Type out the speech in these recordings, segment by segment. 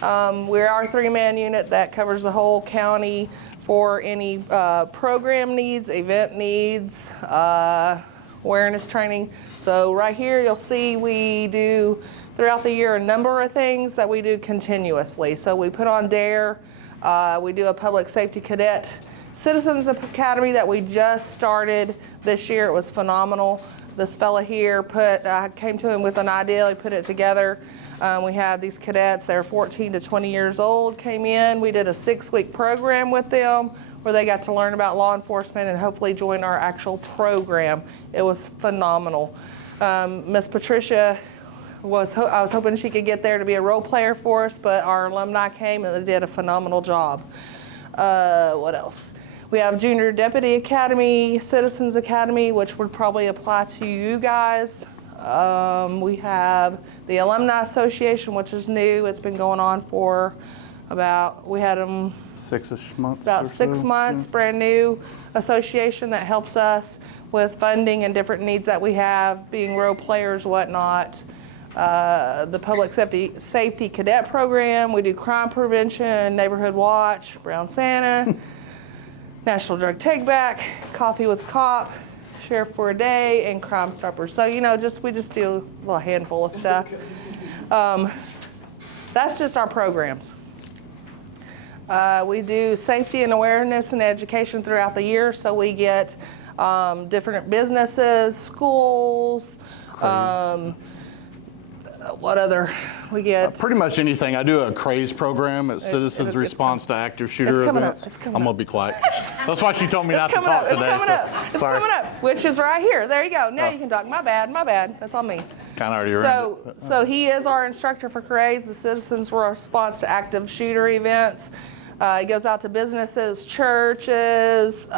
We're our 3-man unit that covers the whole county for any program needs, event needs, awareness training. So right here you'll see we do throughout the year a number of things that we do continuously. So we put on DARE, we do a public safety cadet Citizens Academy that we just started this year. It was phenomenal. This fella here came to him with an idea, he put it together. We had these cadets, they're 14 to 20 years old, came in. We did a 6-week program with them where they got to learn about law enforcement and hopefully join our actual program. It was phenomenal. Miss Patricia I was hoping she could get there to be a role player for us, but our alumni came and they did a phenomenal job. What else? We have Junior Deputy Academy, Citizens Academy, which would probably apply to you guys. We have the Alumni Association, which is new. It's been going on for we had them 6-ish months. About 6 months, brand new association that helps us with funding and different needs that we have, being role players, whatnot. The Public Safety Cadet Program, we do crime prevention, neighborhood watch, Brown Santa, National Drug Take Back, Coffee with Cop, Sheriff for a Day, and Crime Stoppers. So, we just do a little handful of stuff. That's just our programs. We do safety and awareness and education throughout the year, so we get different businesses, schools, what other we get? Pretty much anything. I do a CRAZE program. It's Citizens Response to Active Shooter Events. I'm going to be quiet. That's why she told me not to talk today. It's coming up, which is right here. There you go. Now you can talk. My bad. That's on me. Kind of already ruined it. So he is our instructor for CRAZE, the Citizens Response to Active Shooter Events. He goes out to businesses, churches,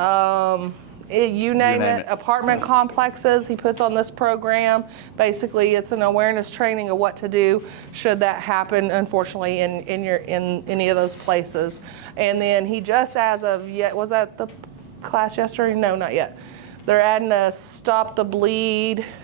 you name it, apartment complexes. He puts on this program. Basically, it's an awareness training of what to do should that happen, unfortunately, in any of those places. And then he just, as of yet, was that the class yesterday? No, not yet. They're adding a Stop the Bleed /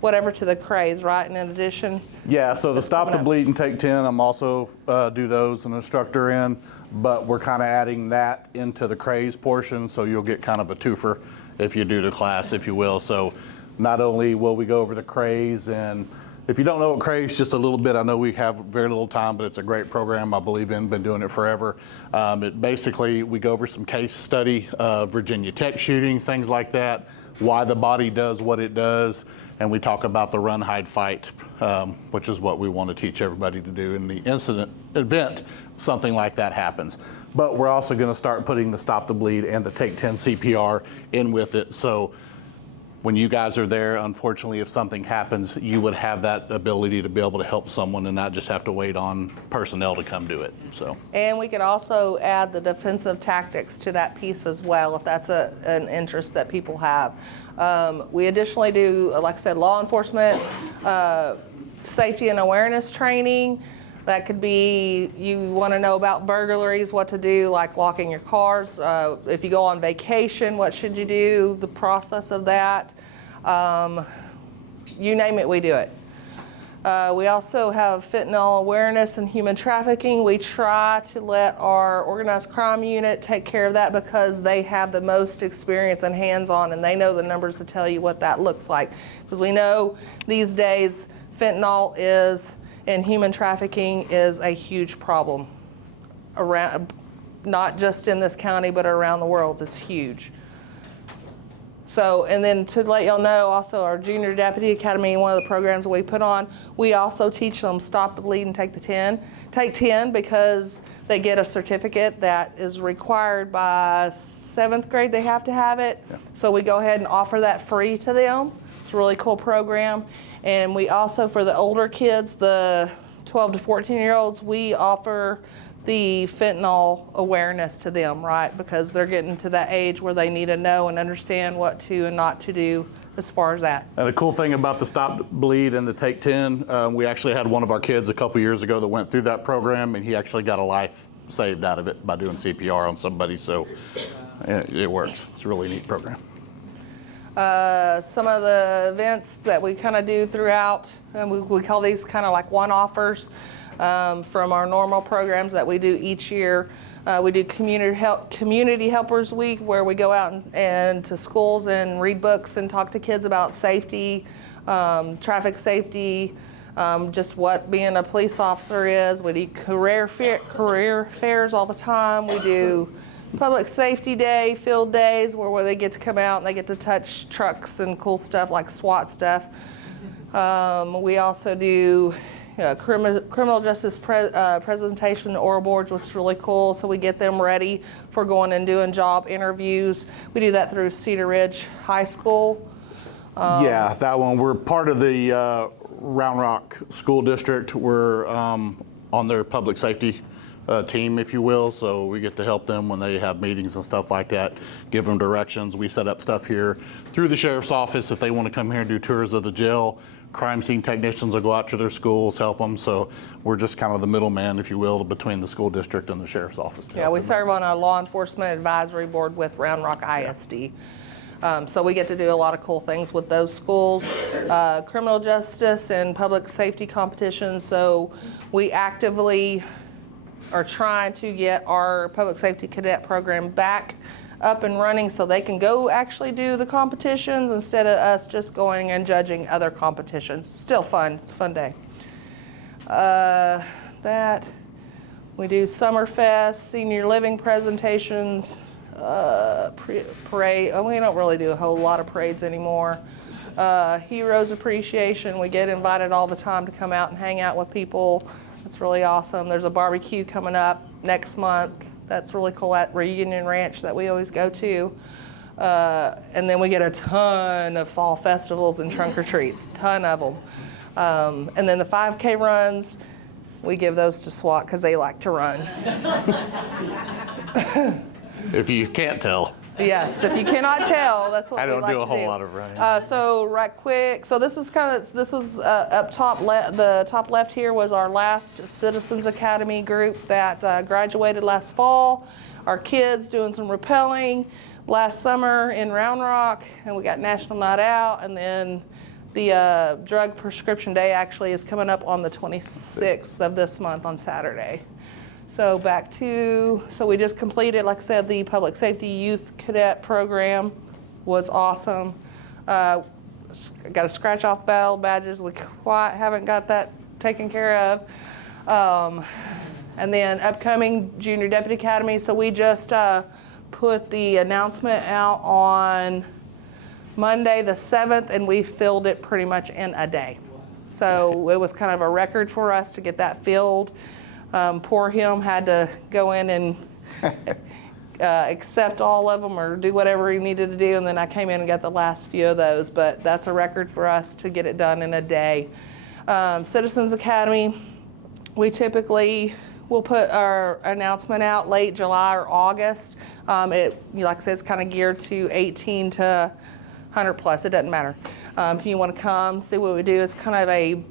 whatever to the CRAZE, right? And in addition. Yeah, so the Stop the Bleed and Take 10, I'm also do those, an instructor in, but we're kind of adding that into the CRAZE portion, so you'll get kind of a twofer if you do the class, if you will. So not only will we go over the CRAZE, and if you don't know what CRAZE, just a little bit, I know we have very little time, but it's a great program I believe in, been doing it forever. Basically, we go over some case study of Virginia Tech shooting, things like that, why the body does what it does, and we talk about the run, hide, fight, which is what we want to teach everybody to do in the event something like that happens. But we're also going to start putting the Stop the Bleed and the Take 10 CPR in with it. So when you guys are there, unfortunately, if something happens, you would have that ability to be able to help someone and not just have to wait on personnel to come do it. So. And we could also add the defensive tactics to that piece as well, if that's an interest that people have. We additionally do, like I said, law enforcement, safety and awareness training. That could be, you want to know about burglaries, what to do, like locking your cars. If you go on vacation, what should you do, the process of that. You name it, we do it. We also have fentanyl awareness and human trafficking. We try to let our organized crime unit take care of that because they have the most experience and hands-on, and they know the numbers to tell you what that looks like. Because we know these days fentanyl and human trafficking is a huge problem around, not just in this county, but around the world. It's huge. So, and then to let y'all know, also our Junior Deputy Academy, one of the programs we put on, we also teach them Stop the Bleed and Take 10 because they get a certificate that is required by 7th grade. They have to have it. Yeah. So we go ahead and offer that free to them. It's a really cool program. And we also, for the older kids, the 12 to 14-year-olds, we offer the fentanyl awareness to them, right? Because they're getting to that age where they need to know and understand what to and not to do as far as that. And the cool thing about the Stop the Bleed and the Take 10, we actually had one of our kids a couple years ago that went through that program, and he actually got a life saved out of it by doing CPR on somebody. So it works. It's a really neat program. Some of the events that we kind of do throughout, and we call these kind of like one-offers. from our normal programs that we do each year. We do Community Helpers Week, where we go out and to schools and read books and talk to kids about safety, traffic safety, just what being a police officer is. We do career fairs all the time. We do Public Safety Day, field days, where they get to come out and they get to touch trucks and cool stuff like SWAT stuff. We also do criminal justice presentation oral boards, which is really cool. So we get them ready for going and doing job interviews. We do that through Cedar Ridge High School. Yeah, that one. We're part of the Round Rock School District. We're on their public safety team, if you will. So we get to help them when they have meetings and stuff like that, give them directions. We set up stuff here through the sheriff's office if they want to come here and do tours of the jail. Crime scene technicians will go out to their schools, help them. So we're just kind of the middleman, if you will, between the school district and the sheriff's office. Yeah, we serve on a law enforcement advisory board with Round Rock ISD. So we get to do a lot of cool things with those schools. Criminal justice and public safety competitions. So we actively are trying to get our public safety cadet program back up and running so they can go actually do the competitions instead of us just going and judging other competitions. Still fun. It's a fun day. That we do Summerfest, senior living presentations, parade. We don't really do a whole lot of parades anymore. Heroes Appreciation. We get invited all the time to come out and hang out with people. It's really awesome. There's a barbecue coming up next month. That's really cool at Reunion Ranch that we always go to. And then we get a ton of fall festivals and trunk or treats, ton of them. And then the 5K runs, we give those to SWAT because they like to run. If you can't tell. Yes, if you cannot tell, that's what I we don't like do a to whole do. lot of running. So right quick, so this was up top, the top left here was our last Citizens Academy group that graduated last fall. Our kids doing some rappelling last summer in Round Rock, and we got National Night Out, and then the drug prescription day actually is coming up on the 26th of this month on Saturday. So so we just completed, like I said, the Public Safety Youth Cadet Program was awesome. Got a scratch off battle badges. We quite haven't got that taken care of. And then upcoming Junior Deputy Academy. So we just put the announcement out on Monday the 7th, and we filled it pretty much in a day. So it was kind of a record for us to get that filled. Poor him had to go in and accept all of them or do whatever he needed to do, and then I came in and got the last few of those, but that's a record for us to get it done in a day. Citizens Academy, we typically will put our announcement out late July or August. Like I said, it's kind of geared to 18 to 100 plus, it doesn't matter. If you want to come, see what we do, it's kind of a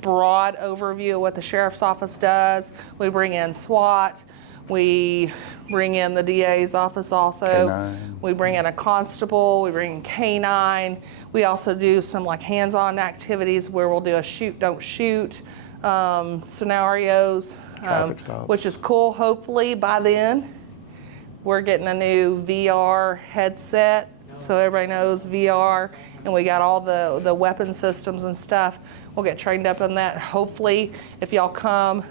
broad overview of what the sheriff's office does. We bring in SWAT. We bring in the DA's office also. K9. We bring in a constable. We bring in K9. We also do some like hands-on activities where we'll do a shoot, don't shoot scenarios, Traffic stops. which is cool. Hopefully by then we're getting a new VR headset. So everybody knows VR, and we got all the weapon systems and stuff. We'll get trained up in that. Hopefully, if y'all come,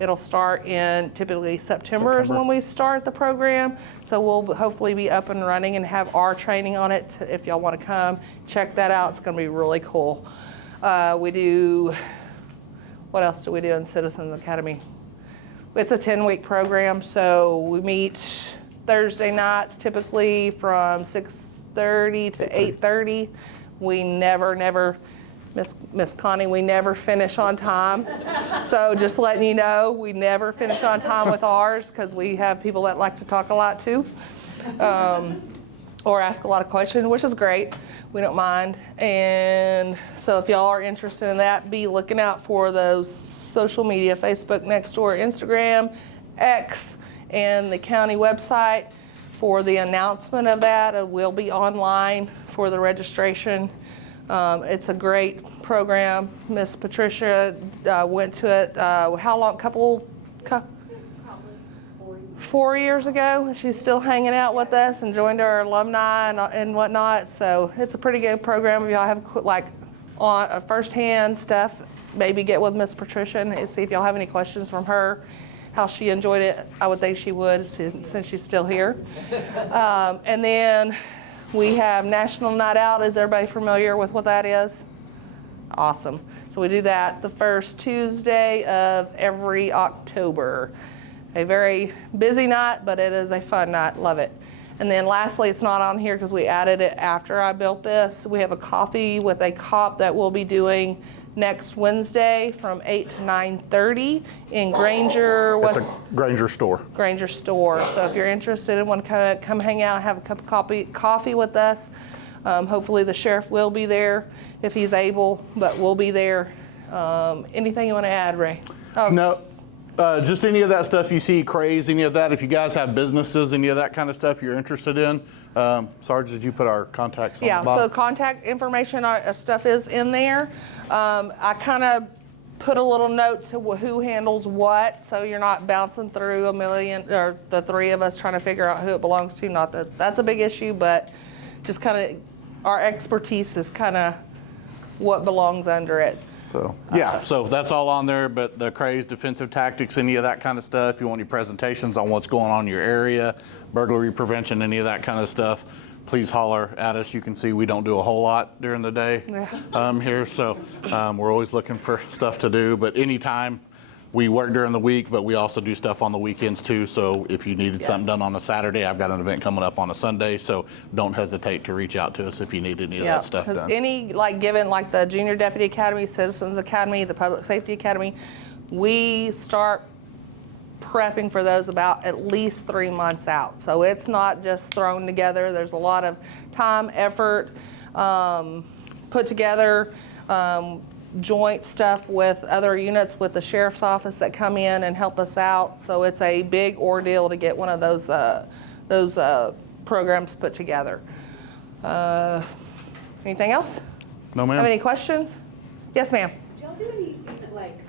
it'll start in typically September is when we start the program. So we'll hopefully be up and running and have our training on it. If y'all want to come, check that out. It's going to be really cool. What else do we do in Citizens Academy? It's a 10-week program, so we meet Thursday nights typically from 6:30 to 8:30. We never, Miss Connie, we never finish on time. So just letting you know, we never finish on time with ours because we have people that like to talk a lot too. Or ask a lot of questions, which is great. We don't mind. And so if y'all are interested in that, be looking out for those social media, Facebook, Nextdoor, Instagram, X, and the county website for the announcement of that. It will be online for the registration. It's a great program. Miss Patricia went to it, how long, Probably 4 years ago. She's still hanging out with us and joined our alumni and whatnot. So it's a pretty good program. If y'all have like on firsthand stuff, maybe get with Miss Patricia and see if y'all have any questions from her, how she enjoyed it. I would think she would since she's still here. And then we have National Night Out. Is everybody familiar with what that is? Awesome. So we do that the first Tuesday of every October. A very busy night, but it is a fun night. Love it. And then lastly, it's not on here because we added it after I built this. We have a coffee with a cop that we'll be doing next Wednesday from 8 to 9:30 in Granger. At the Granger store. Granger store. So if you're interested and want to come hang out, have a cup of coffee with us. Hopefully the sheriff will be there if he's able, but we'll be there. Anything you want to add, Ray? Oh, No. Just any of that stuff you see, craze, any of that. If you guys have businesses, any of that kind of stuff you're interested in. Sarge, did you put our contacts on the bottom? So contact information, our stuff is in there. I kind of put a little note to who handles what, so you're not bouncing through a million, or the three of us trying to figure out who it belongs to. Not that that's a big issue, but just kind of our expertise is kind of what belongs under it. So, yeah, so that's all on there, but the craze, defensive tactics, any of that kind of stuff, you want any presentations on what's going on in your area, burglary prevention, any of that kind of stuff, please holler at us. You can see we don't do a whole lot during the day here, so we're always looking for stuff to do, but anytime. We work during the week, but we also do stuff on the weekends too. So if you needed something done on a Saturday, I've got an event coming up on a Sunday. So don't hesitate to reach out to us if you need any of that stuff done. Any, given the Junior Deputy Academy, Citizens Academy, the Public Safety Academy, we start prepping for those about at least 3 months out. So it's not just thrown together. There's a lot of time, effort, put together. Joint stuff with other units with the sheriff's office that come in and help us out. So it's a big ordeal to get one of those programs put together. Anything else? No, ma'am. Have any questions? Yes, ma'am. Do y'all do any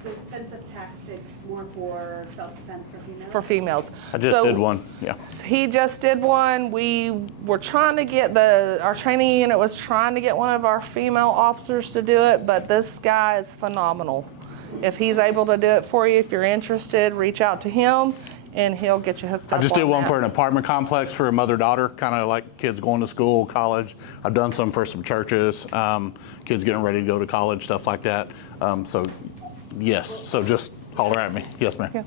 defensive tactics more for self-defense for females? For females. I just did one, yeah. He just did one. We were trying to get our training unit was trying to get one of our female officers to do it, but this guy is phenomenal. If he's able to do it for you, if you're interested, reach out to him and he'll get you hooked up. I just did one that. for an apartment complex for a mother-daughter, kind of like kids going to school, college. I've done some for some churches, kids getting ready to go to college, stuff like that. So, yes, so just holler at me. Yes, ma'am. Yeah.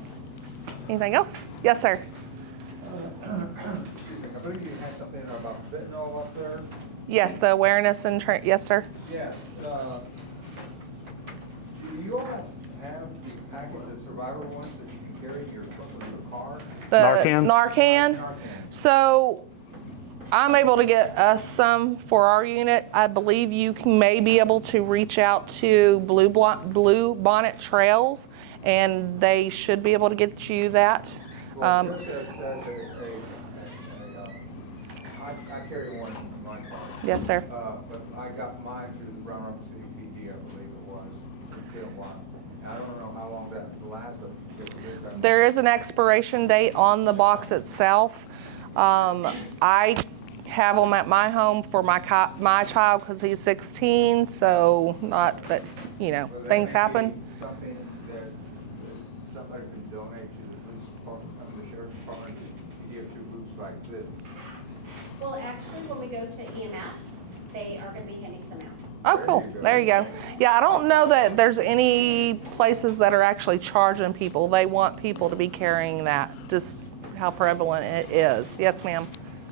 Anything else? Yes, sir. I believe you had something about fentanyl up there. Yes, the awareness and yes, sir. Yes. Do you all have the packet, the survival ones that you can carry in your car? The Narcan? Narcan. Narcan. So I'm able to get us some for our unit. I believe you may be able to reach out to Blue Bonnet Trails, and they should be able to get you that. Well, just I carry one in my car. Yes, sir. But I got mine through the Brown Rock City PD, I believe it was. It's been a while. I don't know how long that will last, but There is an expiration date on the box itself. I have them at my home for my child because he's 16, so not that, things happen. Something that somebody could donate to the police department, the sheriff's department, to give to groups like this. Well, actually, when we go to EMS, they are going to be handing some out. Oh, cool. There you go. Yeah, I don't know that there's any places that are actually charging people. They want people to be carrying that, just how prevalent it is. Yes, ma'am.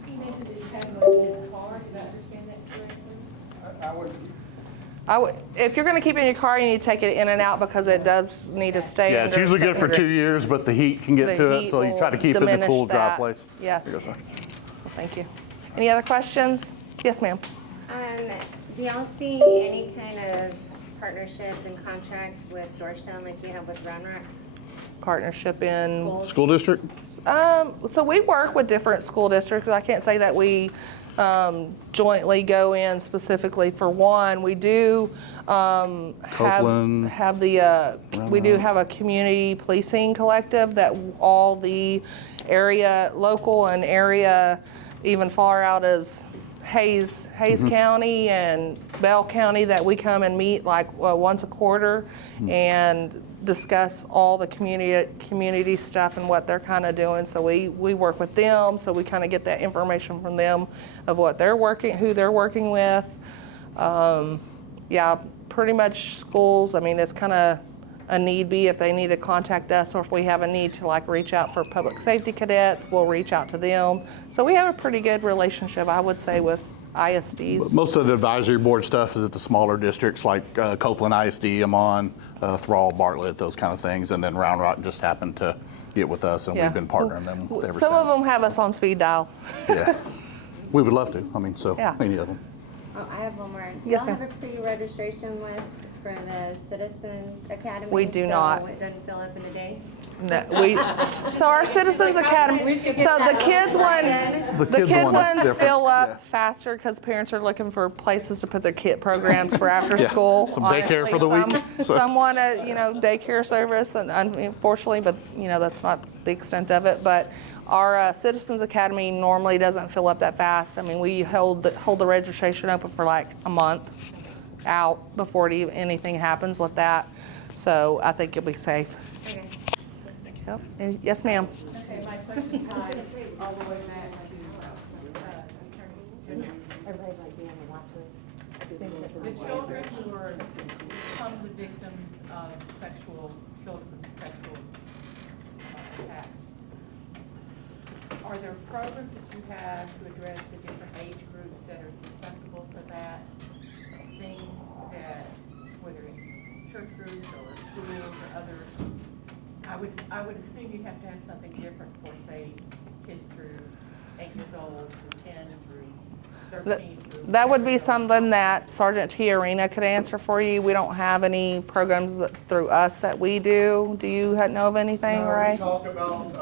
You mentioned that you had one in his car. Did I understand that correctly? I would, If you're going to keep it in your car, you need to take it in and out because it does need to stay. Yeah, it's under a usually good for certain 2 years, but the heat can get The to it, heat so you try to will keep it in a diminish cool, dry that. place. Yes. There you go, sir. Well, thank you. Any other questions? Yes, ma'am. Do y'all see any kind of partnerships and contract with Georgetown like you have with Round Rock? Partnership in. Schools? School district? So we work with different school districts. I can't say that we jointly go in specifically for one. We do Copeland, have the we do have a community policing collective that all the area, local and area, even far out as Hayes County and Bell County, that we come and meet like once a quarter and discuss all the community stuff and what they're kind of doing. So we work with them, so we kind of get that information from them of what they're working, who they're working with. Yeah, pretty much schools. I mean, it's kind of a need be if they need to contact us, or if we have a need to like reach out for public safety cadets, we'll reach out to them. So we have a pretty good relationship, I would say, with ISDs. most of the advisory board stuff is at the smaller districts like Copeland ISD, Amon, Thrall, Bartlett, those kind of things. And then Round Rock just happened to get with us, and Yeah. we've been partnering them with ever Some since. of them have us on speed dial. Yeah. We would love to. I mean, so Yeah. any of them. Oh, I have one more. Do Yes, y'all ma'am. have a pre-registration list for the Citizens Academy? We do not. So it doesn't fill up in a day? No, so our Citizens Academy, so the kids one, The the kids kid one is ones different, fill up yeah. faster because parents are looking for places to put their kid programs for after Yeah, school. some daycare honestly. for the week, so. Some want a, daycare service, and unfortunately, but that's not the extent of it. But our Citizens Academy normally doesn't fill up that fast. I mean, we hold the registration open for like a month out before anything happens with that. So I think you'll be safe. Okay. Yep. And yes, ma'am. Okay, my question ties all the way back to, Everybody's like, yeah, watch the children who are become the victims of children's sexual attacks. Are there programs that you have to address the different age groups that are susceptible for that? Things that, whether in church groups or schools or others, I would assume you'd have to have something different for, say, kids through 8 years old, through 10, through 13. That would be something that Sergeant T. Arena could answer for you. We don't have any programs through us that we do. Do you know of anything, No, Ray? We talk about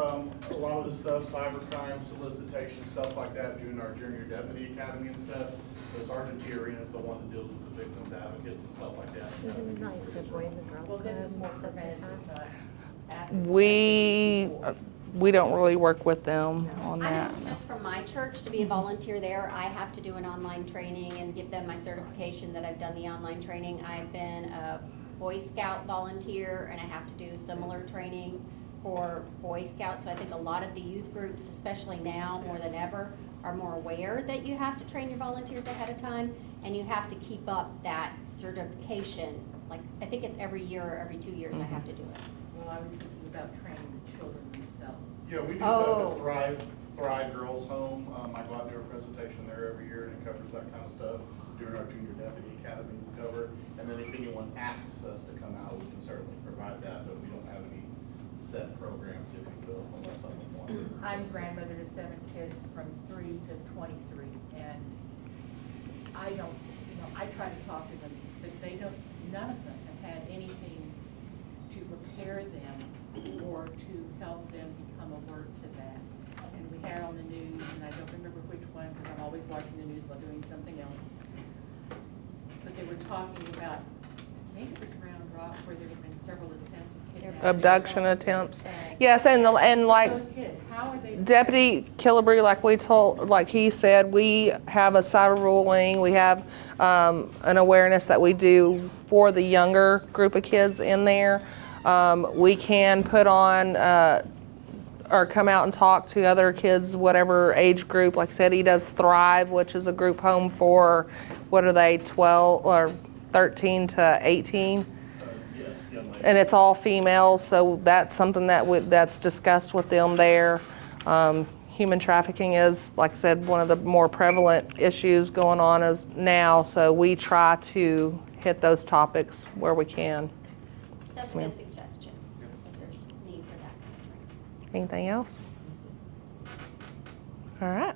a lot of the stuff, cybercrime, solicitation, stuff like that, during our junior deputy academy and stuff. So Sergeant T. Arena is the one that deals with the victims advocates and stuff like that. Isn't it like the Boys and Girls Well, this is Club more and stuff like preventative, that? not We don't really work with them on I that. know just from my church, to be a volunteer there, I have to do an online training and give them my certification that I've done the online training. I've been a Boy Scout volunteer, and I have to do similar training for Boy Scouts. So I think a lot of the youth groups, especially now more than ever, are more aware that you have to train your volunteers ahead of time, and you have to keep up that certification. Like, I think it's every year or every 2 years I have to do it. Well, I was thinking about training the children themselves. Yeah, we do Oh. stuff at Thrive Girls Home. I go out and do a presentation there every year, and it covers that kind of stuff. During our junior deputy academy, we cover. And then if anyone asks us to come out, we can certainly provide that, but we don't have any set programs, if you will, unless someone wants it. I'm grandmother to 7 kids from 3 to 23, and I don't, I try to talk to them, but none of them have had anything to prepare them or to help them become alert to that. And we had on the news, and I don't remember which one, because I'm always watching the news while doing something else. But they were talking about, maybe it was Round Rock, where there's been several attempts at kidnapping. Abduction attempts. Yes, and like Those kids, how are they? Deputy Killebrew, like he said, we have a cyber ruling. We have an awareness that we do for the younger group of kids in there. We can put on or come out and talk to other kids, whatever age group. Like I said, he does Thrive, which is a group home for, 12 or 13 to 18. Yes, young lady. And it's all females, so that's something that's discussed with them there. Human trafficking is, like I said, one of the more prevalent issues going on as now, so we try to hit those topics where we can. That's a ma'am. good suggestion, if there's need for that kind of training. Anything else? All right.